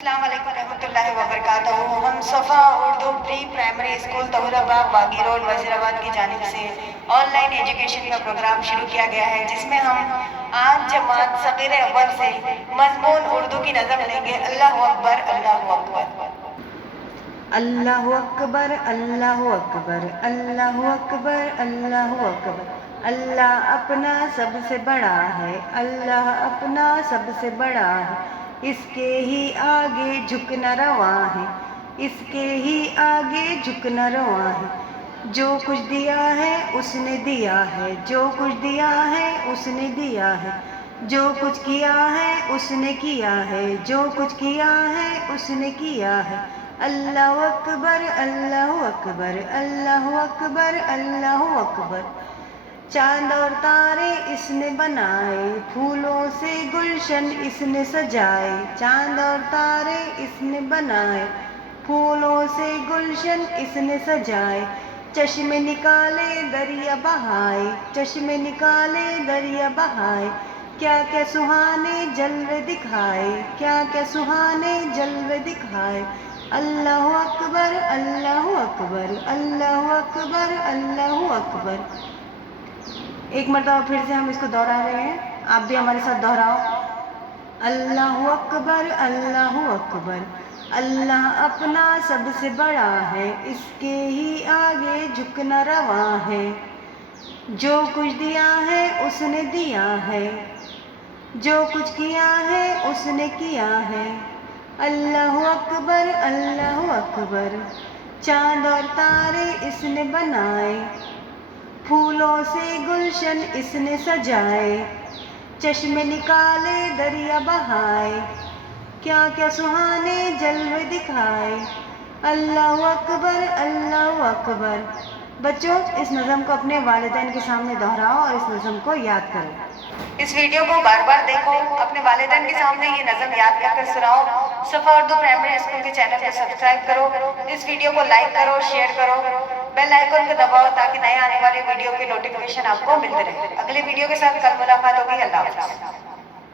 السلام علیکم ورحمۃ اللہ وبرکاتہ. ہم صفا اردو پری پرائمری اسکول طہورآباد باغی روڈ وزیر آباد کی جانب سے آن لائن ایجوکیشن کا پروگرام شروع کیا گیا ہے، جس میں ہم آج جماعت صغیر اول سے مضمون اردو کی نظم لیں گے. اللہ اکبر اللہ اکبر. اللہ اکبر اللہ اکبر اللہ اکبر اللہ اکبر. اللہ اپنا سب سے بڑا ہے، اللہ اپنا سب سے بڑا ہے. اس کے ہی آگے جھکنا رواں ہے، اس کے ہی آگے جھکنا رواں ہے. جو کچھ دیا ہے اس نے دیا ہے، جو کچھ دیا ہے اس نے دیا ہے. جو کچھ کیا ہے اس نے کیا ہے، جو کچھ کیا ہے اس نے کیا ہے. اللہ اکبر اللہ اکبر اللہ اکبر اللہ اکبر. چاند اور تارے اس نے بنائے، پھولوں سے گلشن اس نے سجائے. چاند اور تارے اس نے بنائے، پھولوں سے گلشن اس نے سجائے. چشمے نکالے دریا بہائے، چشمے نکالے دریا بہائے. کیا کیا سہانے جلوے دکھائے، کیا کیا سہانے جلوے دکھائے. اللہ اکبر اللہ اکبر اللہ اکبر اللہ اکبر. ایک مرتبہ پھر سے ہم اس کو دوہرا رہے ہیں، آپ بھی ہمارے ساتھ دہراؤ. اللہ اکبر اللہ اکبر. اللہ اپنا سب سے بڑا ہے، اس کے ہی آگے جھکنا رواں ہے. جو کچھ دیا ہے اس نے دیا ہے، جو کچھ کیا ہے اس نے کیا ہے. اللہ اکبر اللہ اکبر. چاند اور تارے اس نے بنائے، پھولوں سے گلشن اس نے سجائے. چشمے نکالے دریا بہائے، کیا کیا سہانے جلوے دکھائے. اللہ اکبر اللہ اکبر. بچوں، اس نظم کو اپنے والدین کے سامنے دہراؤ اور اس نظم کو یاد کرو. اس ویڈیو کو بار بار دیکھو، اپنے والدین کے سامنے یہ نظم یاد کر کر سناؤ. صفا اردو پرائمری اسکول کے چینل کو سبسکرائب کرو، اس ویڈیو کو لائک کرو، شیئر کرو، بیل آئیکن کو دباؤ تاکہ نئے آنے والے ویڈیو کے نوٹیفیکیشن آپ کو ملتے رہے. اگلے ویڈیو کے ساتھ کل ملاقات ہوگی. اللہ حافظ.